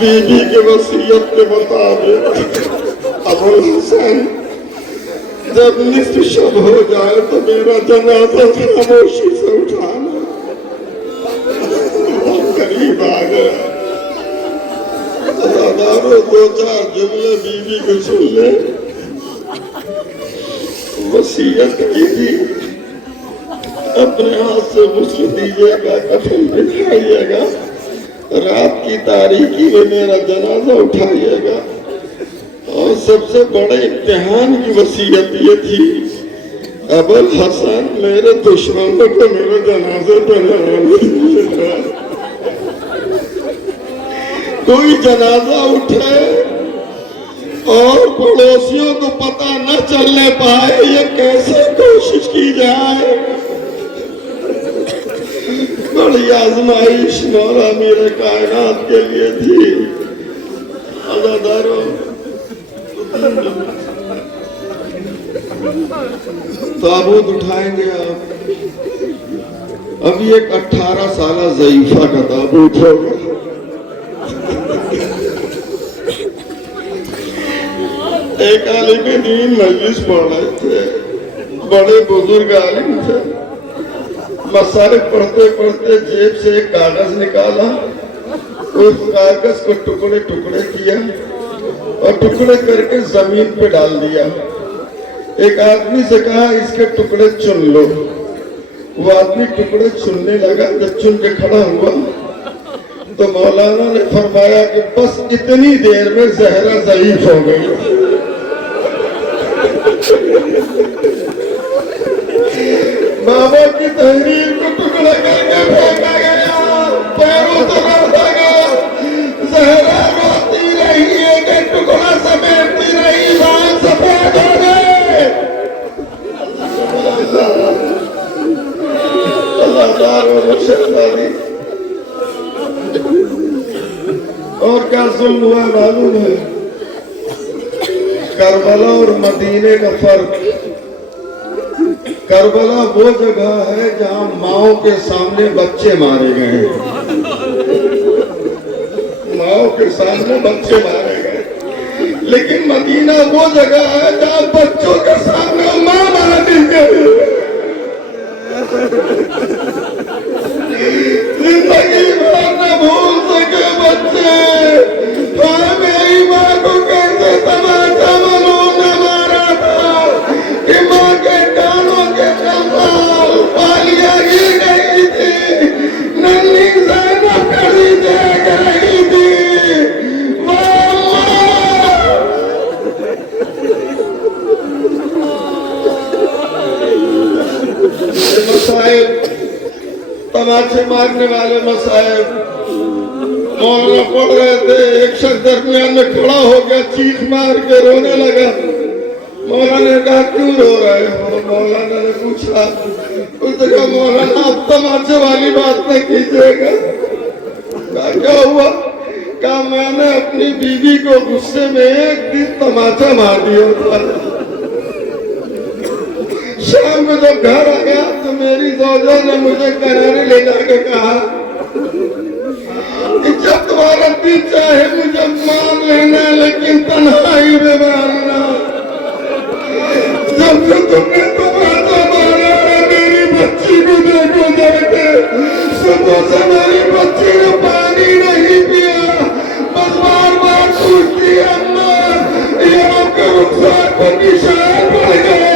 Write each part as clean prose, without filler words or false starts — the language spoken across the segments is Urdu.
بیوی کی وصیت کے مطابق ابو حسن جب نصف شب ہو جائے تو میرا جنازہ خاموشی سے اٹھانا. بہت قریب آ گیا. عزادارو دو چار جملے بیوی کو سن لے. وصیت کی تھی اپنے ہاتھ سے غسل دیجیے گا, کفن بچھائیے گا, رات کی تاریکی میں میرا جنازہ اٹھائیے گا. اور سب سے بڑے امتحان کی وصیت یہ تھی, ابو الحسن میرے دشمنوں کو میرے جنازے پر لگانے گا. کوئی جنازہ اٹھے اور پڑوسیوں کو پتہ نہ چلنے پائے, یہ کیسے کوشش کی جائے. بڑی آزمائش مولا میرے کائنات کے لیے تھی. عزادارو تابوت اٹھائیں گے آپ. ابھی ایک 18 سالہ ضعیفہ کا تابوت ہوگا. ایک عالم دین مجلس پڑھ رہے تھے, بڑے بزرگ عالم تھے. مسائل پڑھتے پڑھتے جیب سے ایک کاغذ نکالا, اس کاغذ کو ٹکڑے ٹکڑے کیا اور ٹکڑے کر کے زمین پہ ڈال دیا. ایک آدمی سے کہا اس کے ٹکڑے چن لو. وہ آدمی ٹکڑے چننے لگا. جب چن کے کھڑا ہوا تو مولانا نے فرمایا کہ بس اتنی دیر میں زہرا ضعیف ہو گئی. بابا کی تحریر کو ٹکڑے کر کے پھینکا گیا, پیروں سے لڑتا گیا. زہرا روتی رہی ہے کہ ٹکڑا سمیٹتی رہی, بال سفید ہو گئے. اللہ دارو رشداری. اور کیا ظلم ہوا معلوم ہے؟ کربلا اور مدینے کا فرق. کربلا وہ جگہ ہے جہاں ماؤں کے سامنے بچے مارے گئے. ماؤں کے سامنے بچے مارے گئے. لیکن مدینہ وہ جگہ ہے جہاں بچوں کے سامنے ماں ماری گئی. زندگی بھر نہ بھول سکے بچے, میری ماں کو کیسے تماشا معلوم نہ مارا تھا کہ ماں کے کانوں کے کنال پالیاں گر گئی تھی. ننھی زینب کڑی دیکھ رہی تھی. مسائب, تماچے مارنے والے مسائب مولانا پڑھ رہے تھے. ایک شخص درمیان میں کھڑا ہو گیا, چیخ مار کے رونے لگا. مولانا نے کہا کیوں رو رہے ہو؟ مولانا نے پوچھا. اس نے کہا مولانا اب تماچے والی بات نہ کیجیے گا. کہا کیا ہوا؟ کہا میں نے اپنی بیوی کو غصے میں ایک دن تماچا مار دیا تھا. شام میں جب گھر آ گیا تو میری زوجہ نے مجھے کنارے لے جا کے کہا کہ جب تمہارا دل چاہے مجھے مان لینا, لیکن تنہائی میں مارنا. جب سے تم نے تمہارا مارا ہے میری بچی کو دیکھو جا کے. صبح سے میری بچی نے پانی نہیں پیا, بس بار بار پوچھتی ہے اماں یہ آپ کے رخسار پر نشان پڑ گئے.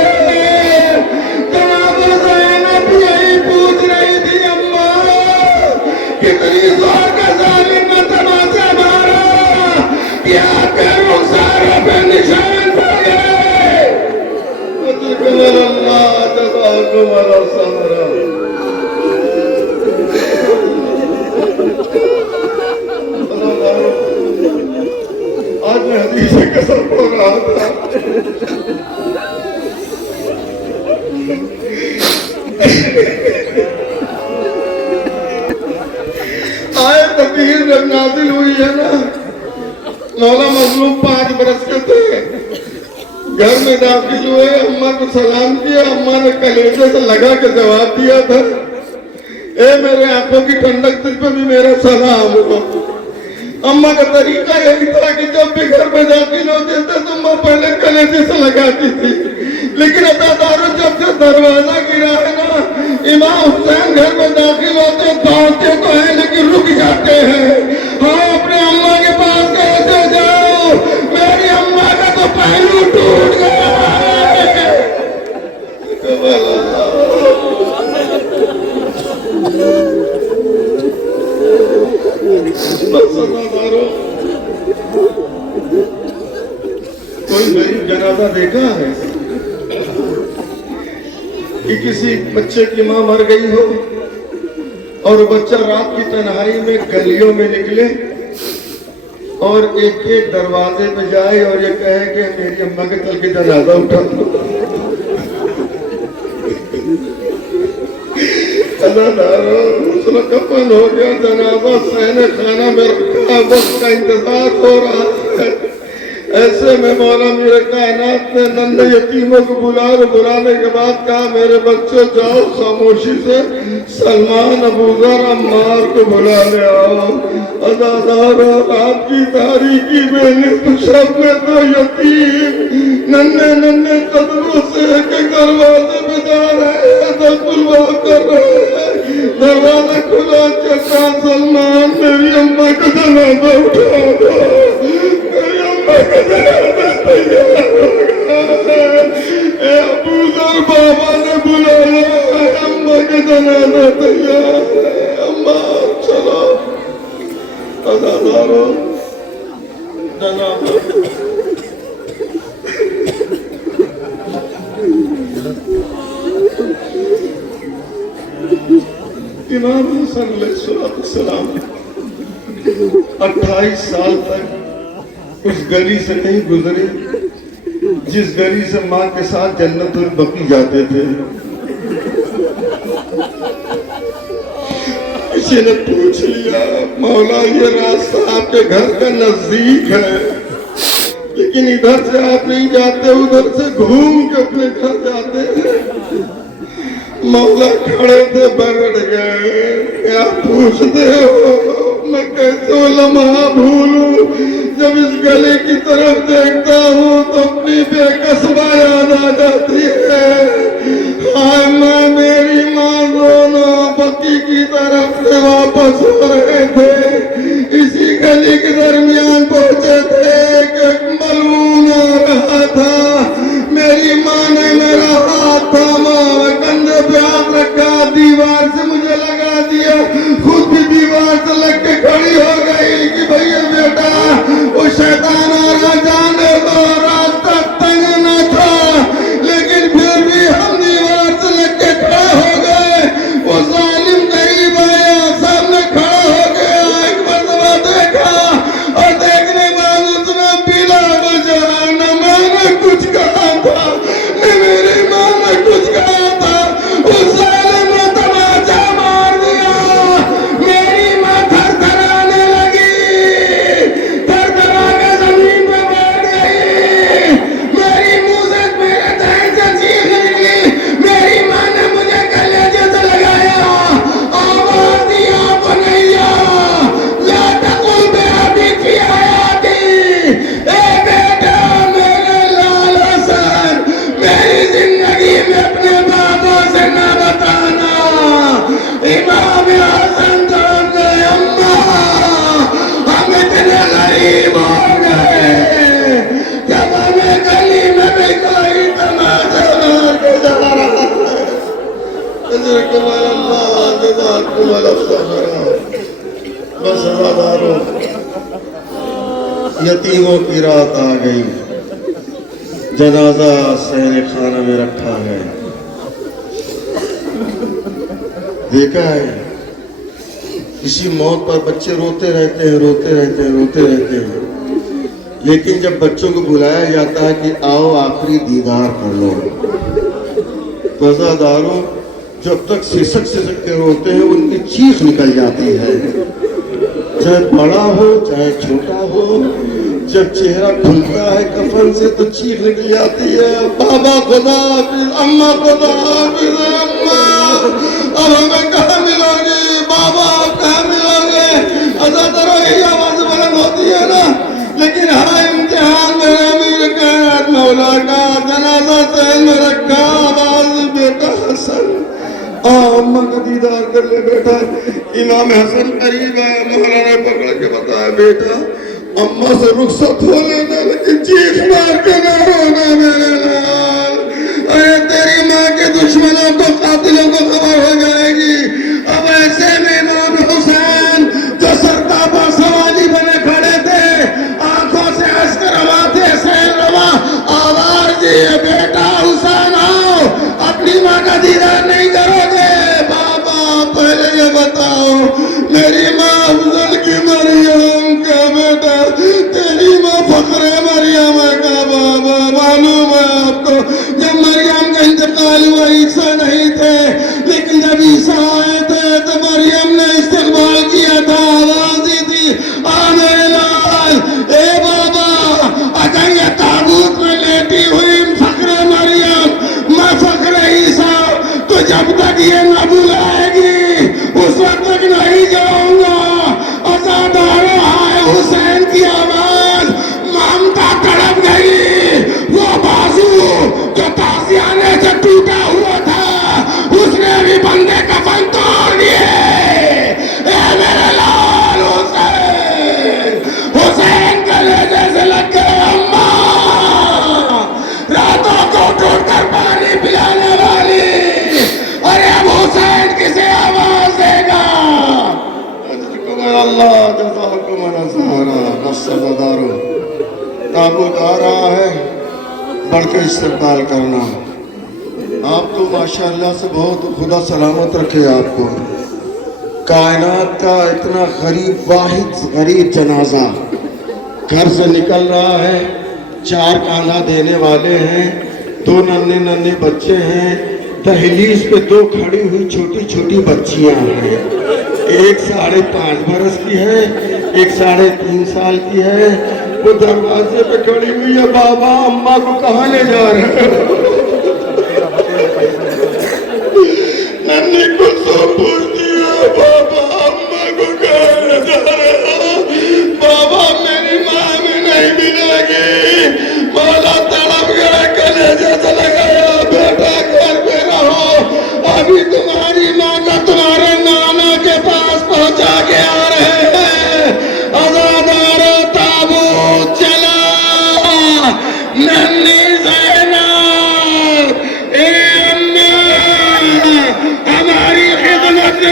کتنی زور کا ظالم نے تماچا مارا کہ آپ کے رخساروں پہ نشان پڑ گئے. تجھکمر اللہ جزاکمر الصبر. آج میں حدیث قسم پڑھ رہا تھا. آئے تطہیر جب نازل ہوئی ہے نا، مولا مظلوم 5 برس کے تھے، گھر میں داخل ہوئے، اماں کو سلام کیا، اماں نے کلیجے سے لگا کے جواب دیا تھا، اے میرے آنکھوں کی ٹھنڈک، تجھ پہ بھی میرا سلام ہو۔ اماں کا طریقہ یہی تھا کہ جب بھی گھر میں داخل ہوتے تھے تو اماں پہلے کلیجے سے لگاتی تھی، لیکن عطادارو جب سے دروازہ گرا ہے نا، امام حسین گھر میں داخل ہوتے دوڑتے تو ہیں لیکن رک جاتے ہیں۔ ہاں اپنے اماں کے پاس کیسے جاؤ، میری اماں کا تو پہلو ٹوٹ گیا ہے۔ کوئی غریب جنازہ دیکھا ہے کہ کسی بچے کی ماں مر گئی ہو اور بچہ رات کی تنہائی میں گلیوں میں نکلے اور ایک ایک دروازے پہ جائے اور یہ کہے کہ میری اماں کے چل کے جنازہ اٹھا دو؟ غسل کفن ہو گیا، جنازہ صحن خانہ میں رکھا، وقت کا انتظار ہو رہا ہے۔ ایسے میں مولا میرے کائنات نے ننھے یتیموں کو بلانے کے بعد کہا میرے بچے جاؤ خاموشی سے سلمان، ابوذر، عمار کو بلا لے آؤ۔ عزادارو رات کی تاریکی میں نصف شب میں تو یتیم ننھے قدموں سے ایک دروازے پہ جا رہے ہیں، دلوا کر رہے ہیں، دروازہ کھلا، چچا سلمان میری اماں کا جنازہ اٹھا دو، میری اماں کا جنازہ تیار ہو گیا، اے ابوذر بابا نے بلایا ہے، اماں کا جنازہ تیار ہے، اماں چلو۔ عزادارو جنازہ امام حسن علیہ السلام 28 سال تک اس گلی سے نہیں گزرے جس گلی سے ماں کے ساتھ جنت البقیع جاتے تھے۔ کسی نے پوچھ لیا مولا یہ راستہ آپ کے گھر کا نزدیک ہے لیکن ادھر سے آپ نہیں جاتے، ادھر سے گھوم کے اپنے گھر جاتے ہیں۔ مولا کھڑے تھے، بیٹھ گئے، کیا پوچھتے ہو؟ میں کیسے وہ لمحہ بھولوں جب اس گلی کی طرف دیکھتا ہوں تو اپنی بے قصبہ یاد آ جاتی ہے۔ ہائے میں میری ماں دونوں بقیع کی طرف سے واپس ہو رہے تھے، اسی گلی کے درمیان پہنچے تھے کہ ملعون آ رہا تھا، میری ماں نے میرا ہاتھ تھاما، کندھے پہ ہاتھ رکھا، دیوار سے مجھے لگا دیا، خود بھی دیوار سے لگ کے کھڑی ہو گئی کہ بھیا بیٹا وہ شیطان آ رہا، جانے دو، راستہ تنگ نہ تھا لیکن پھر بھی ہم دیوار سے لگ کے کھڑے ہو گئے۔ وہ ظالم قریب آیا، سامنے کھڑا ہو گیا، ایک مرتبہ دیکھا اور دیکھنے بعد اس نے پیلا بجا، نہ میں نے کچھ کہا تھا نہ میری ماں نے کچھ کہا تھا، اس ظالم نے تماچا مار دیا، میری ماں تھر تھر آنے لگی، تھر تھر آ کے زمین پہ بیٹھ گئی، میری منہ سے میرے دہن سے چیخ نکلی، میری ماں نے مجھے کلیجے سے لگایا، آواز دیا بنیا لا تقل بأبی فی حیاتی، اے بیٹا میرے لال حسن میری زندگی میں اپنے بابا سے نہ بتانا۔ امام حسن طرف گئے، اماں ہم اتنے غریب ہو گئے جب ہمیں گلی میں بھی کوئی تماشا مار کے جا رہا ہے۔ جزاکم اللہ، جزاکم اللہ۔ بس عزادارو یتیموں کی رات آ گئی، جنازہ صحن خانہ میں رکھا ہے۔ دیکھا ہے کسی موت پر بچے روتے رہتے ہیں، روتے رہتے ہیں، روتے رہتے ہیں، لیکن جب بچوں کو بلایا جاتا ہے کہ آؤ آخری دیدار کر لو، وفاداروں جب تک سسک سسک کے روتے ہیں ان کی چیخ نکل جاتی ہے، چاہے بڑا ہو چاہے چھوٹا ہو، جب چہرہ کھلتا ہے کفن سے تو چیخ نکل جاتی ہے، بابا خدا حافظ، اماں خدا حافظ، اماں اب ہمیں کہاں ملو گے، بابا آپ کہاں ملو گے، ازاداروں یہی آواز بلند ہوتی ہے نا۔ لیکن ہاں امتحان میرے امیر کائنات مولا کا، جنازہ سہن میں رکھا، آواز بیٹا حسن اماں کا دیدار کر لے بیٹا۔ امام حسن قریب آیا، مولانا پکڑ کے بتایا بیٹا اماں سے رخصت ہو لینا لیکن چیخ مار کے نہ رونا میرے لال، اے تیری ماں کے دشمنوں کو قاتلوں کو خبر ہو جائے گی۔ اب ایسے میں امام حسین جو سرتاپا سوالی بنے کھڑے تھے، آنکھوں سے اشک روا تھے، سیل روا، آواز دیے بیٹا حسین آؤ، اپنی ماں کا دیدار نہیں کرو گے؟ بابا پہلے یہ بتاؤ میری ماں افضل کی مریم کا بیٹا، تیری ماں فخر مریم کا بابا، معلوم ہے آپ کو جب مریم کا انتقال ہوا عیسیٰ نہیں تھے، لیکن جب عیسیٰ آئے تھے تو مریم نے استقبال کیا تھا، آواز دی تھی آ میرے لال، اے بابا اگر یہ تابوت میں لیٹی ہوئی فخر مریم میں فخر عیسیٰ تو جب تک یہ نہ بلائے گی اس وقت تک نہیں جاؤں گا۔ ازاداروں آئے حسین کی آواز، ممتا تڑپ گئی، وہ بازو جو تازیانے سے ٹوٹا ہوا تھا اس نے بھی بندے کفن توڑ دیے۔ اے میرے لال حسین، حسین کا لہجے سے لگ گئے اماں، راتوں کو ٹوٹ کر پانی پلانے والی، ارے اب حسین کسے آواز دے گا؟ اللہ جزاکم نصارا۔ نصردارو تابوت آ رہا ہے، بڑھ کے استقبال کرنا۔ آپ تو ماشاءاللہ سے بہت خدا سلامت رکھے آپ کو۔ کائنات کا اتنا غریب، واحد غریب جنازہ گھر سے نکل رہا ہے، 4 کاندھا دینے والے ہیں، 2 ننھے ننھے بچے ہیں، دہلیز پہ 2 کھڑی ہوئی چھوٹی چھوٹی بچیاں ہیں، ایک 5.5 برس کی ہے، ایک 3.5 سال کی ہے، وہ دروازے پہ کھڑی ہوئی ہے، بابا اماں کو کہاں لے جا رہے ہو؟ ننھی کو سو پوچھتی ہے، بابا اماں کو کہاں لے جا رہے ہو؟ بابا میری ماں میں نہیں ملے گی، مولا تڑپ گئے، کلیجے سے لگایا، بیٹا گھر پہ رہو، ابھی تمہاری ماں کا تمہارے نانا کے پاس پہنچا کے آ رہے ہیں۔ ازادارو تابوت چلا، ننھی زینب، اے اماں ہماری خدمت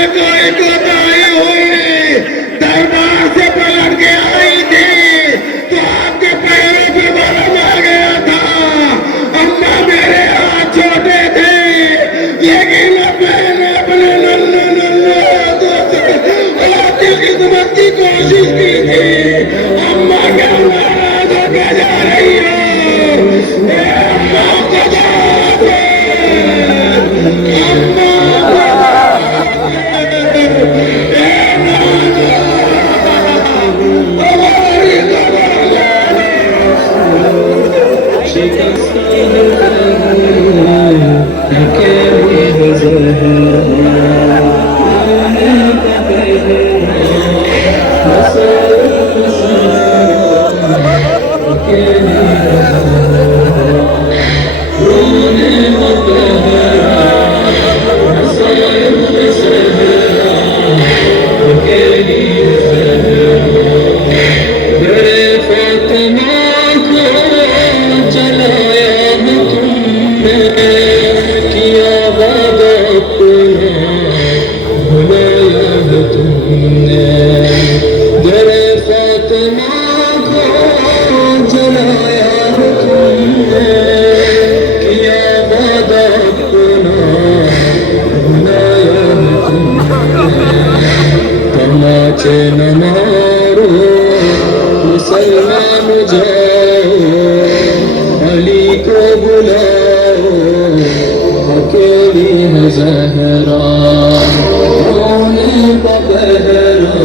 اکیلی ہے زہرا رونے کا پہرا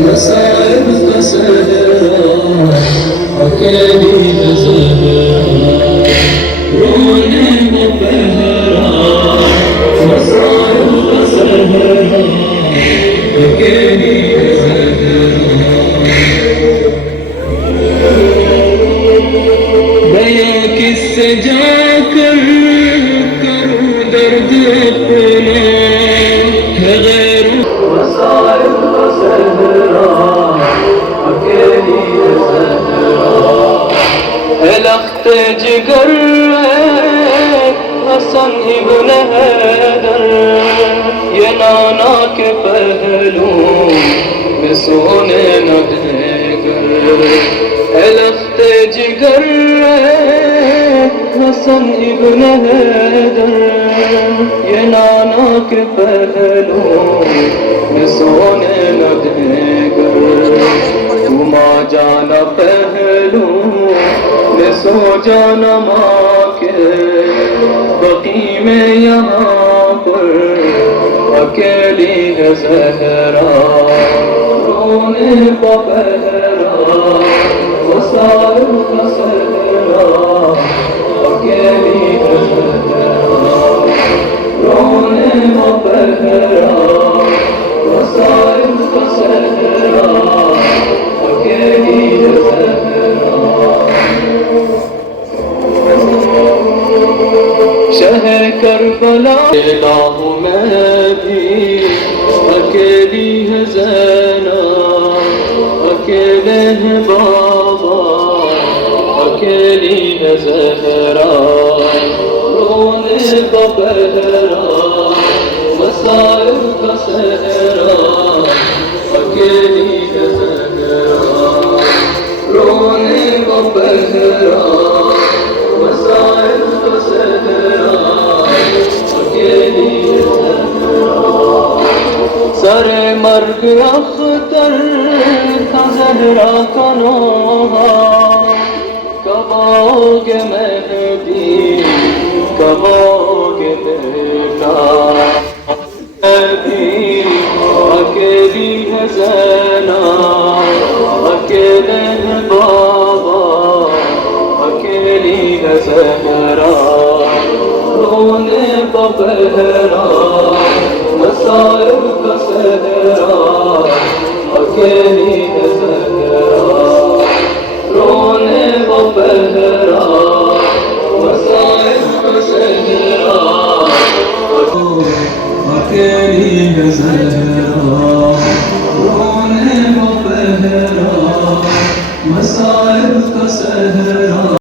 مصائب کا صحرا اکیلی ہے زہرا رونے کا پہرا مصائب کا صحرا اکیلی ہے زہرا گیا کس سے جا کر کروں درد اپنا ہے غیر مصائب کا صحرا اکیلی ہے صحرا ہے لخت جگر حسن ابن حیدر یہ نانا کے پہلو میں سونے نہ دے گر ہے لخت جگر حسن ابن حیدر یہ نانا کے پہلو میں سونے نہ دے گر گما جانا پہلو میں سو جانا ماں کے بقی میں یہاں پر اکیلی ہے زہرا رونے کا پہرا مصائب کا صحرا اکیلی ہے زہرا رونے کا پہرا مصائب کا صحرا اکیلی ہے زہرا شہر کربلا ہوں میں بھی اکیلی ہے زینب اکیلے ہیں بابا اکیلی ہے زہرا رونے کا پہرا مصائب کا صحرا اکیلی ہے زہرا رونے کا پہرا مصائب کا صحرا اکیلی ہے زہرا سر مرگ اختر کا زہرا کا نوحہ کب آؤ گے مہدی کب آؤ گے بیٹا مہدی اکیلی ہے زینب اکیلے ہیں بابا اکیلی ہے زہرا رونے کا پہرا مصائب کا صحرا اکیلی ہے زہرا رونے کا پہرا مصائب کا صحرا اکیلی ہے زہرا رونے کا پہرا مصائب کا صحرا